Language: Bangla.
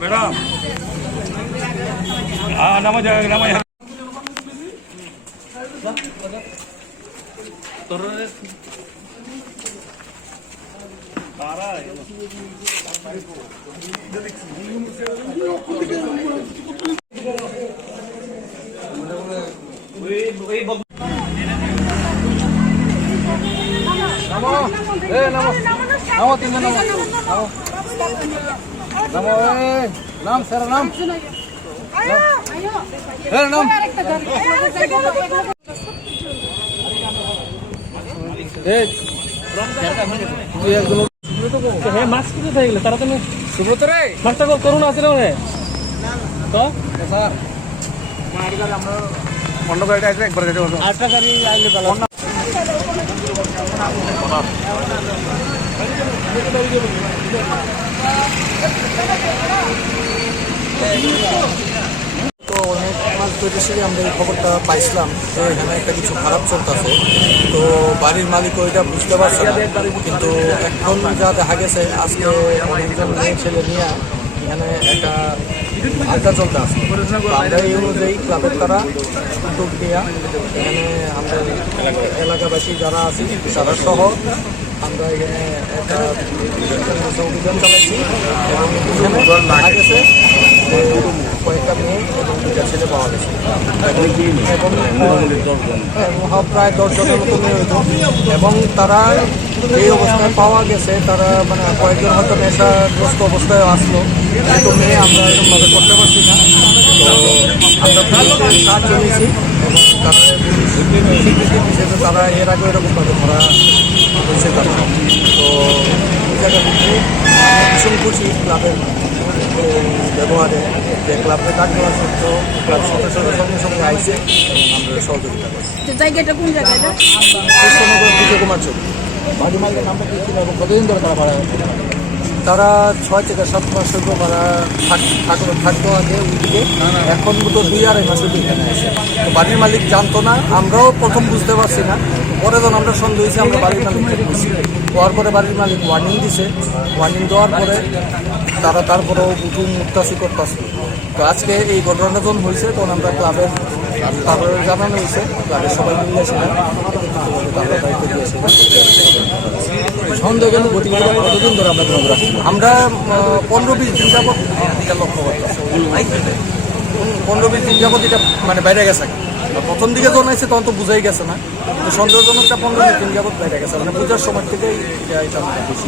मैडम हाँ नामा जाएगा नामा नाम सर नाम नाम মাস্ক কিনে থাকলে তারা তুমি সুব্রত রে মাস্কটা করুন আছে না তো স্যার আমরা মন্ডপ গাড়িটা আসবে একবার গাড়ি আটটা গাড়ি আইলে ভালো তো অনেক মাস ধরে আমরা এই খবরটা পাইছিলাম যে এখানে একটা কিছু খারাপ চলতেছে তো বাড়ির মালিক ওইটা বুঝতে পারছে না কিন্তু এখন যা দেখা গেছে আজকে অনেকজন মেয়ে ছেলে নিয়ে এখানে একটা আড্ডা চলতে আছে আমরা এই অনুযায়ী ক্লাবের তারা উদ্যোগ নেওয়া এখানে আমরা এলাকাবাসী যারা আছি তারা সহ আমরা এখানে একটা অভিযান চালাইছি এবং এখানে দেখা গেছে কয়েকটা মেয়ে এবং দুটা ছেলে পাওয়া গেছে এবং প্রায় 10 জনের মতো মেয়ে হইত এবং তারা এই অবস্থায় পাওয়া গেছে তারা মানে কয়েকজন হয়তো নেশাগ্রস্ত অবস্থায় আসলো কিন্তু মেয়ে আমরা এরকমভাবে করতে পারছি না তো আমরা পুলিশের সাহায্য নিয়েছি এবং তারা স্বীকৃতি দিয়েছে যে তারা এর আগে এরকমভাবে ধরা হয়েছে তারা তো এই জায়গা থেকে ভীষণ খুশি ক্লাবের ব্যবহারে যে ক্লাবের কার্যকলাপ সত্ত্বেও ক্লাব সদস্যরা সঙ্গে সঙ্গে আইসে এবং আমরা সহযোগিতা করছি। জায়গাটা কোন জায়গাটা? কৃষ্ণনগর বিজয় কুমার চৌধুরী বাড়ি মালিকের নামটা কি ছিল এবং কতদিন ধরে তারা ভাড়া তারা 6 থেকে 7 মাস হইব ভাড়া থাকতো আগে ওইদিকে এখন তো 2-2.5 মাস হইতে এখানে আসে তো বাড়ির মালিক জানতো না আমরাও প্রথম বুঝতে পারছি না পরে যখন আমরা সন্দেহ হয়েছি আমরা বাড়ির মালিককে বুঝছি হওয়ার পরে বাড়ির মালিক ওয়ার্নিং দিছে ওয়ার্নিং দেওয়ার পরে তারা তারপরেও উঠুন মুক্তাসি করতেছে তো আজকে এই ঘটনাটা যখন হয়েছে তখন আমরা ক্লাবের তারপরে জানানো হয়েছে ক্লাবের সবাই মিলেছিলাম সন্দেহ গতিবিধি কতদিন ধরে আমরা 15-20 দিন যাবত এটা লক্ষ্য করতেছি 15-20 দিন যাবত এটা মানে বাইরে গেছে প্রথম দিকে যখন আছে তখন তো বুঝাই গেছে না কিন্তু সন্দেহজনকটা 15-20 দিন যাবত বাইরে গেছে মানে পূজার সময় থেকেই এটা বেশি